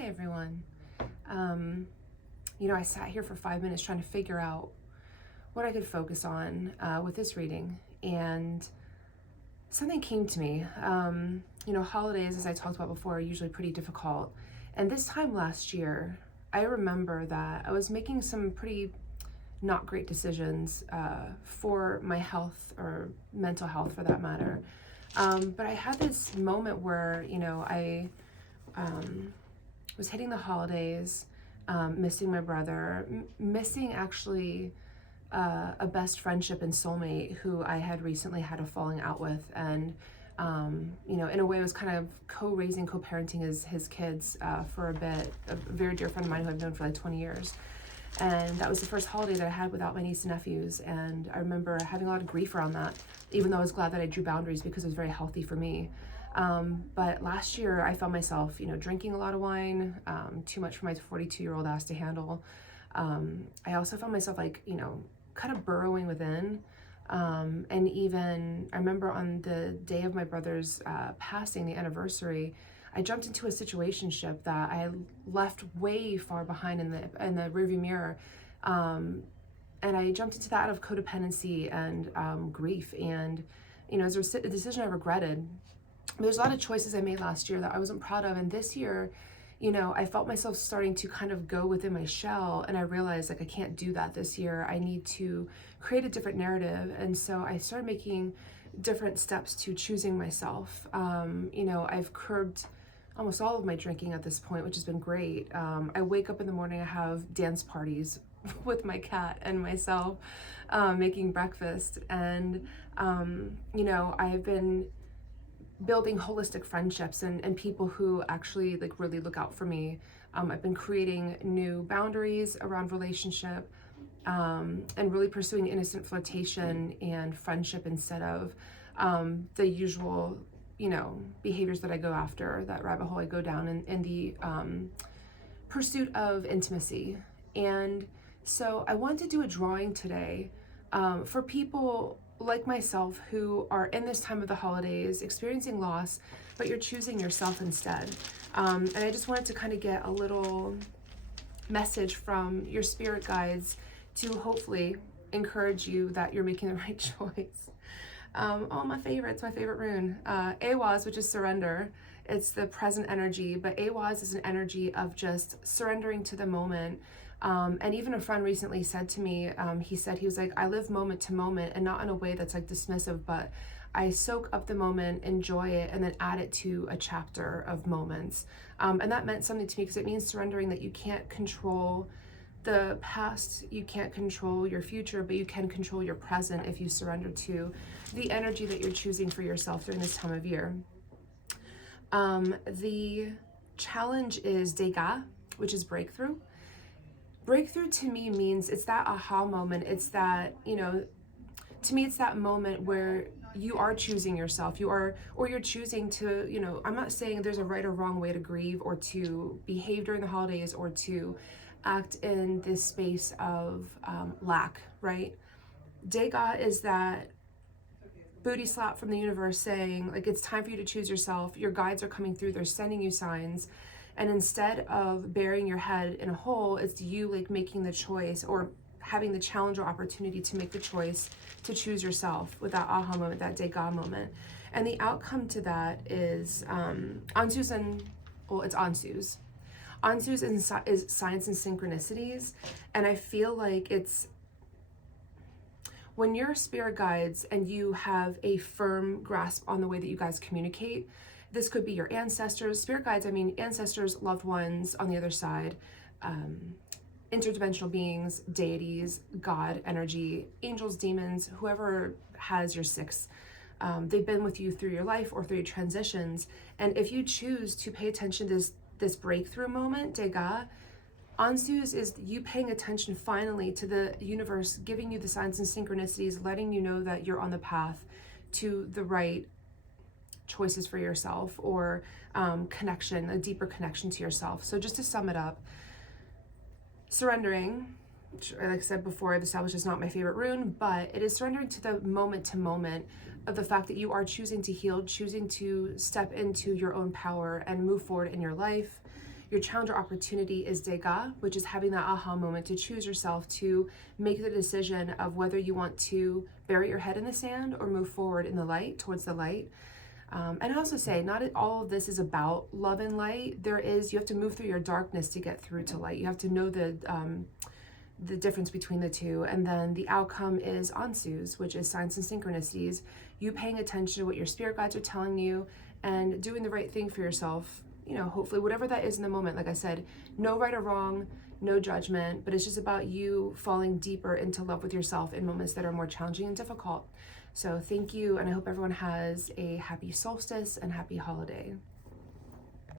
Hey everyone. I sat here for 5 minutes trying to figure out what I could focus on with this reading, and something came to me. Holidays, as I talked about before, are usually pretty difficult. And this time last year, I remember that I was making some pretty not great decisions for my health or mental health for that matter. But I had this moment where, I was hitting the holidays, missing my brother, missing actually a best friendship and soulmate who I had recently had a falling out with. And, in a way, I was kind of co-raising, co-parenting his kids for a bit. A very dear friend of mine who I've known for like 20 years. And that was the first holiday that I had without my niece and nephews. And I remember having a lot of grief around that, even though I was glad that I drew boundaries because it was very healthy for me. But last year I found myself, drinking a lot of wine, too much for my 42-year-old ass to handle. I also found myself kind of burrowing within. And even I remember on the day of my brother's passing, the anniversary, I jumped into a situationship that I left way far behind in the rearview mirror. And I jumped into that out of codependency and grief. And, as a decision I regretted. There's a lot of choices I made last year that I wasn't proud of. And this year, I felt myself starting to kind of go within my shell. And I realized I can't do that this year. I need to create a different narrative. And so I started making different steps to choosing myself. I've curbed almost all of my drinking at this point, which has been great. I wake up in the morning, I have dance parties with my cat and myself, making breakfast. And, I've been building holistic friendships and people who actually really look out for me. I've been creating new boundaries around relationship, and really pursuing innocent flirtation and friendship instead of the usual, behaviors that I go after, that rabbit hole I go down in the pursuit of intimacy. And so I wanted to do a drawing today for people like myself who are in this time of the holidays experiencing loss, but you're choosing yourself instead. And I just wanted to kind of get a little message from your spirit guides to hopefully encourage you that you're making the right choice. My favorite rune, Ehwaz, which is surrender. It's the present energy, but Ehwaz is an energy of just surrendering to the moment. And even a friend recently said to me, he was like, I live moment to moment, and not in a way that's dismissive, but I soak up the moment, enjoy it, and then add it to a chapter of moments. And that meant something to me because it means surrendering that you can't control the past, you can't control your future, but you can control your present if you surrender to the energy that you're choosing for yourself during this time of year. The challenge is Dega, which is breakthrough. Breakthrough to me means it's that aha moment. It's that, to me, it's that moment where you are choosing yourself. You're choosing to, I'm not saying there's a right or wrong way to grieve or to behave during the holidays or to act in this space of lack, right? Dega is that booty slap from the universe saying, it's time for you to choose yourself. Your guides are coming through. They're sending you signs. And instead of burying your head in a hole, it's you making the choice or having the challenge or opportunity to make the choice to choose yourself with that aha moment, that Dega moment. And the outcome to that is Ansu's it's Ansu's. Ansu's is science and synchronicities. And I feel like it's when you're spirit guides and you have a firm grasp on the way that you guys communicate. This could be your ancestors, spirit guides, ancestors, loved ones on the other side, interdimensional beings, deities, God, energy, angels, demons, whoever has your six. They've been with you through your life or through your transitions. And if you choose to pay attention to this breakthrough moment, Dega, Ansu's is you paying attention finally to the universe, giving you the signs and synchronicities, letting you know that you're on the path to the right choices for yourself or connection, a deeper connection to yourself. So just to sum it up, surrendering, which, like I said before, I've established is not my favorite rune, but it is surrendering to the moment to moment of the fact that you are choosing to heal, choosing to step into your own power and move forward in your life. Your challenge or opportunity is Dega, which is having that aha moment to choose yourself, to make the decision of whether you want to bury your head in the sand or move forward in the light, towards the light. And I also say, not all of this is about love and light. You have to move through your darkness to get through to light. You have to know the difference between the two. And then the outcome is Ansus, which is signs and synchronicities. You paying attention to what your spirit guides are telling you and doing the right thing for yourself. Hopefully whatever that is in the moment. Like I said, no right or wrong, no judgment, but it's just about you falling deeper into love with yourself in moments that are more challenging and difficult. So thank you, and I hope everyone has a happy solstice and happy holiday.